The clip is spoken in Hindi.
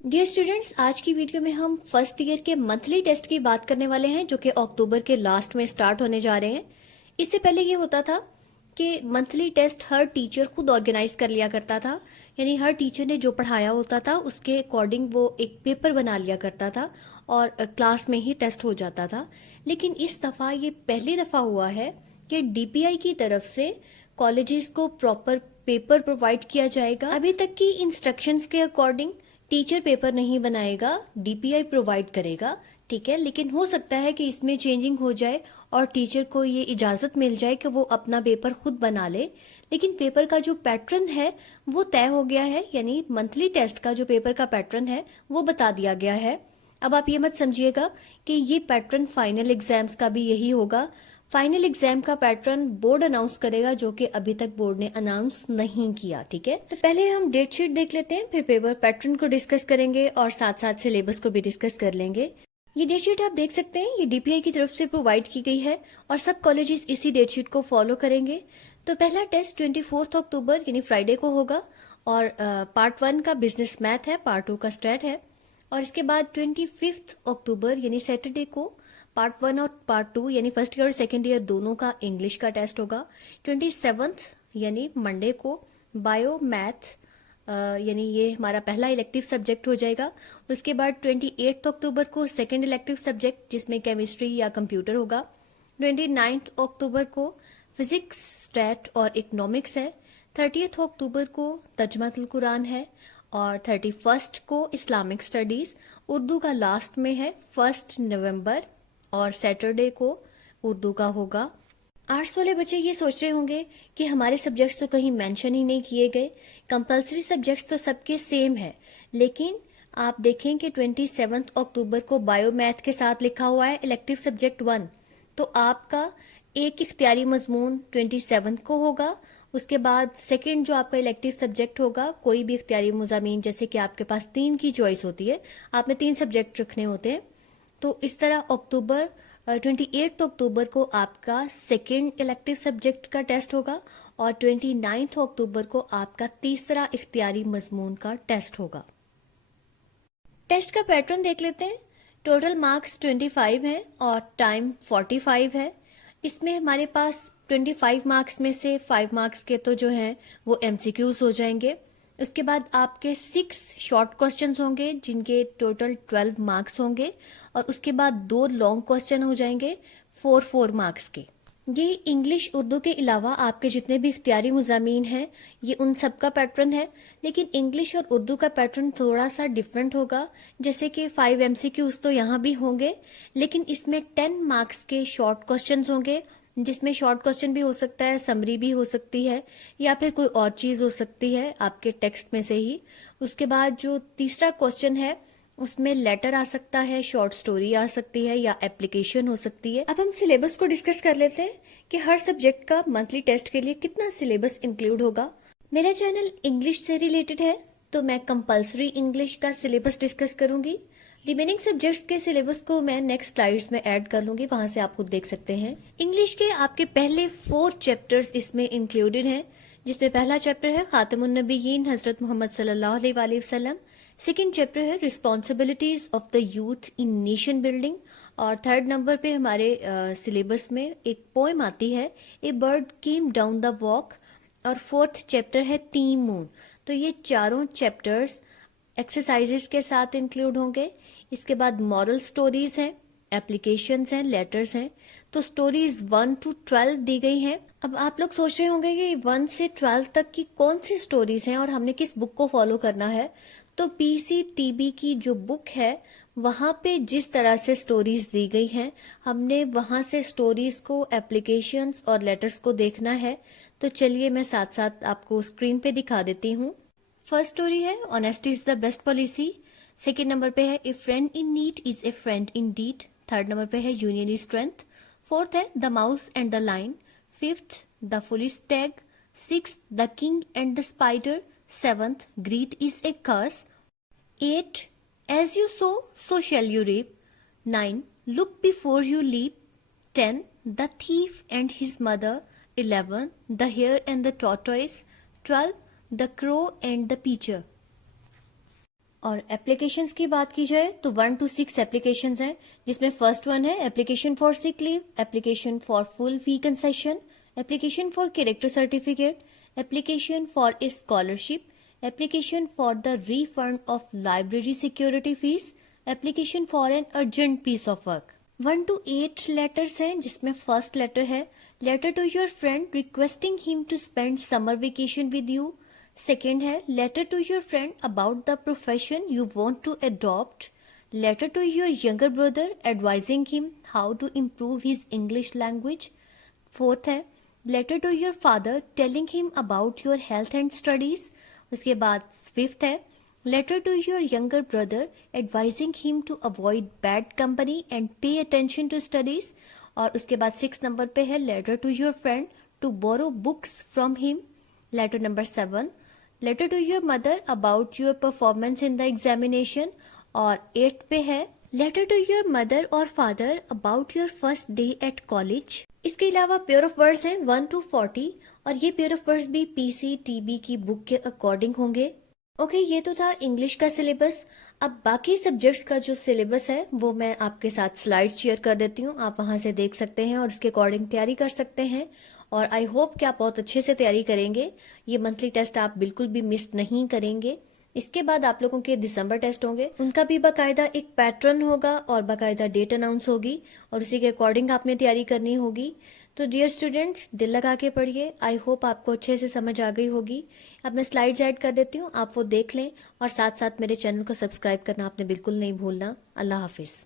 डियर स्टूडेंट्स, आज की वीडियो में हम फर्स्ट ईयर के मंथली टेस्ट की बात करने वाले हैं जो कि अक्टूबर के लास्ट में स्टार्ट होने जा रहे हैं। इससे पहले ये होता था कि मंथली टेस्ट हर टीचर खुद ऑर्गेनाइज कर लिया करता था, यानी हर टीचर ने जो पढ़ाया होता था उसके अकॉर्डिंग वो एक पेपर बना लिया करता था और क्लास में ही टेस्ट हो जाता था। लेकिन इस दफ़ा ये पहली दफ़ा हुआ है कि डीपीआई की तरफ से कॉलेजेस को प्रॉपर पेपर प्रोवाइड किया जाएगा। अभी तक की इंस्ट्रक्शंस के अकॉर्डिंग टीचर पेपर नहीं बनाएगा, डीपीआई प्रोवाइड करेगा, ठीक है। लेकिन हो सकता है कि इसमें चेंजिंग हो जाए और टीचर को ये इजाजत मिल जाए कि वो अपना पेपर खुद बना ले। लेकिन पेपर का जो पैटर्न है वो तय हो गया है, यानी मंथली टेस्ट का जो पेपर का पैटर्न है वो बता दिया गया है। अब आप ये मत समझिएगा कि ये पैटर्न फाइनल एग्जाम्स का भी यही होगा। फाइनल एग्जाम का पैटर्न बोर्ड अनाउंस करेगा, जो कि अभी तक बोर्ड ने अनाउंस नहीं किया, ठीक है। तो पहले हम डेट शीट देख लेते हैं, फिर पेपर पैटर्न को डिस्कस करेंगे और साथ साथ सिलेबस को भी डिस्कस कर लेंगे। ये डेट शीट आप देख सकते हैं, ये डीपीआई की तरफ से प्रोवाइड की गई है और सब कॉलेजेस इसी डेट शीट को फॉलो करेंगे। तो पहला टेस्ट 24 अक्टूबर यानी फ्राइडे को होगा और पार्ट 1 का बिजनेस मैथ है, पार्ट 2 का स्टैट है। और इसके बाद 25 अक्टूबर यानी सैटरडे को पार्ट 1 और पार्ट 2 यानी फर्स्ट ईयर और सेकेंड ईयर दोनों का इंग्लिश का टेस्ट होगा। 27 यानी मंडे को बायो मैथ यानी ये हमारा पहला इलेक्टिव सब्जेक्ट हो जाएगा। उसके बाद 28 अक्टूबर को सेकेंड इलेक्टिव सब्जेक्ट जिसमें केमिस्ट्री या कंप्यूटर होगा। 29 अक्टूबर को फिजिक्स, स्टैट और इकोनॉमिक्स है। 30 अक्टूबर को तर्जमातुल कुरान है और 31 को इस्लामिक स्टडीज। उर्दू का लास्ट में है 1 नवंबर और सैटरडे को उर्दू का होगा। आर्ट्स वाले बच्चे ये सोच रहे होंगे कि हमारे सब्जेक्ट्स तो कहीं मेंशन ही नहीं किए गए, कंपलसरी सब्जेक्ट्स तो सबके सेम है। लेकिन आप देखें कि 27 अक्टूबर को बायो मैथ के साथ लिखा हुआ है इलेक्टिव सब्जेक्ट 1, तो आपका एक इख्तियारी मजमून 27 को होगा। उसके बाद सेकंड जो आपका इलेक्टिव सब्जेक्ट होगा, कोई भी इख्तियारी मज़ामीन, जैसे कि आपके पास 3 की चॉइस होती है, आपने 3 सब्जेक्ट रखने होते हैं। तो इस तरह 28 अक्टूबर को आपका सेकेंड इलेक्टिव सब्जेक्ट का टेस्ट होगा और 29 अक्टूबर को आपका तीसरा इख्तियारी मजमून का टेस्ट होगा। टेस्ट का पैटर्न देख लेते हैं। टोटल मार्क्स 25 हैं और टाइम 45 है। इसमें हमारे पास 25 मार्क्स में से 5 मार्क्स के तो जो हैं वो एमसीक्यूज हो जाएंगे। उसके बाद आपके 6 शॉर्ट क्वेश्चंस होंगे जिनके टोटल 12 मार्क्स होंगे और उसके बाद 2 लॉन्ग क्वेश्चन हो जाएंगे 4 मार्क्स के। ये इंग्लिश उर्दू के अलावा आपके जितने भी इख्तियारी मुज़ामीन हैं ये उन सब का पैटर्न है। लेकिन इंग्लिश और उर्दू का पैटर्न थोड़ा सा डिफरेंट होगा, जैसे कि 5 एमसीक्यूज तो यहाँ भी होंगे, लेकिन इसमें 10 मार्क्स के शॉर्ट क्वेश्चंस होंगे, जिसमें शॉर्ट क्वेश्चन भी हो सकता है, समरी भी हो सकती है या फिर कोई और चीज़ हो सकती है आपके टेक्स्ट में से ही। उसके बाद जो तीसरा क्वेश्चन है उसमें लेटर आ सकता है, शॉर्ट स्टोरी आ सकती है या एप्लीकेशन हो सकती है। अब हम सिलेबस को डिस्कस कर लेते हैं कि हर सब्जेक्ट का मंथली टेस्ट के लिए कितना सिलेबस इंक्लूड होगा। मेरा चैनल इंग्लिश से रिलेटेड है तो मैं कंपलसरी इंग्लिश का सिलेबस डिस्कस करूंगी। रिमेनिंग सब्जेक्ट्स के सिलेबस को मैं नेक्स्ट स्लाइड्स में ऐड कर लूंगी, वहां से आप खुद देख सकते हैं। इंग्लिश के आपके पहले 4 चैप्टर्स इसमें इंक्लूडेड हैं, जिसमें पहला चैप्टर है खातमुन नबीयीन हजरत मोहम्मद सल्लल्लाहु अलैहि वसल्लम। सेकेंड चैप्टर है responsibilities of the youth in nation building और थर्ड नंबर पे हमारे सिलेबस में एक पोएम आती है a bird came down the walk और फोर्थ चैप्टर है टीम मून। तो ये चारों चैप्टर्स एक्सरसाइजेस के साथ इंक्लूड होंगे। इसके बाद मॉरल स्टोरीज हैं, एप्लीकेशंस हैं, लेटर्स हैं। तो स्टोरीज 1 to 12 दी गई हैं। अब आप लोग सोच रहे होंगे कि 1 से 12 तक की कौन सी स्टोरीज हैं और हमने किस बुक को फॉलो करना है। तो पीसीटीबी की जो बुक है वहां पे जिस तरह से स्टोरीज दी गई हैं, हमने वहां से स्टोरीज को, एप्लीकेशंस और लेटर्स को देखना है। तो चलिए मैं साथ साथ आपको स्क्रीन पे दिखा देती हूँ। फर्स्ट स्टोरी है honesty is the best policy. Second number पे है a friend in need is a friend in deed. Third number पे है यूनियन इज स्ट्रेंथ। फोर्थ है the mouse and the lion. Fifth the foolish tag. Sixth the king and the spider. Seventh greed is a curse. 8 as you sow so shall you reap. 9 look before you leap. 10 the thief and his mother. 11 the hare and the tortoise. 12 the crow and the pitcher. और एप्लीकेशंस की बात की जाए तो 1 to 6 एप्लीकेशंस हैं, जिसमें फर्स्ट वन है application for sick leave, application for full fee concession, application for character certificate, application for a scholarship, application for the refund of library security fees, application for an urgent piece of work. 1 to 8 letters हैं, जिसमें फर्स्ट लेटर है letter to your friend requesting him to spend summer vacation with you. Second है letter to your friend about the profession you want to adopt, letter to your younger brother advising him how to improve his English language. Fourth है letter to your father telling him about your health and studies. उसके बाद फिफ्थ है letter to your younger brother advising him to avoid bad company and pay attention to studies. और उसके बाद 6 नंबर पे है letter to your friend to borrow books from him. Letter number 7 letter to your mother about your performance in the examination. और 8th पे है लेटर टू योर मदर और father about your first day at college. इसके अलावा पेयर ऑफ वर्ड्स हैं 1 to 40 और ये पेयर ऑफ वर्ड्स भी PCTB की बुक के अकॉर्डिंग होंगे। ओके, ये तो था इंग्लिश का सिलेबस। अब बाकी सब्जेक्ट्स का जो सिलेबस है वो मैं आपके साथ स्लाइड्स शेयर कर देती हूँ, आप वहां से देख सकते हैं और उसके अकॉर्डिंग तैयारी कर सकते हैं। और आई होप कि आप बहुत अच्छे से तैयारी करेंगे। ये मंथली टेस्ट आप बिल्कुल भी मिस नहीं करेंगे। इसके बाद आप लोगों के दिसंबर टेस्ट होंगे, उनका भी बाकायदा एक पैटर्न होगा और बाकायदा डेट अनाउंस होगी और उसी के अकॉर्डिंग आपने तैयारी करनी होगी। तो डियर स्टूडेंट्स, दिल लगा के पढ़िए। आई होप आपको अच्छे से समझ आ गई होगी। अब मैं स्लाइड्स ऐड कर देती हूँ, आप वो देख लें और साथ साथ मेरे चैनल को सब्सक्राइब करना आपने बिल्कुल नहीं भूलना। अल्लाह हाफिज।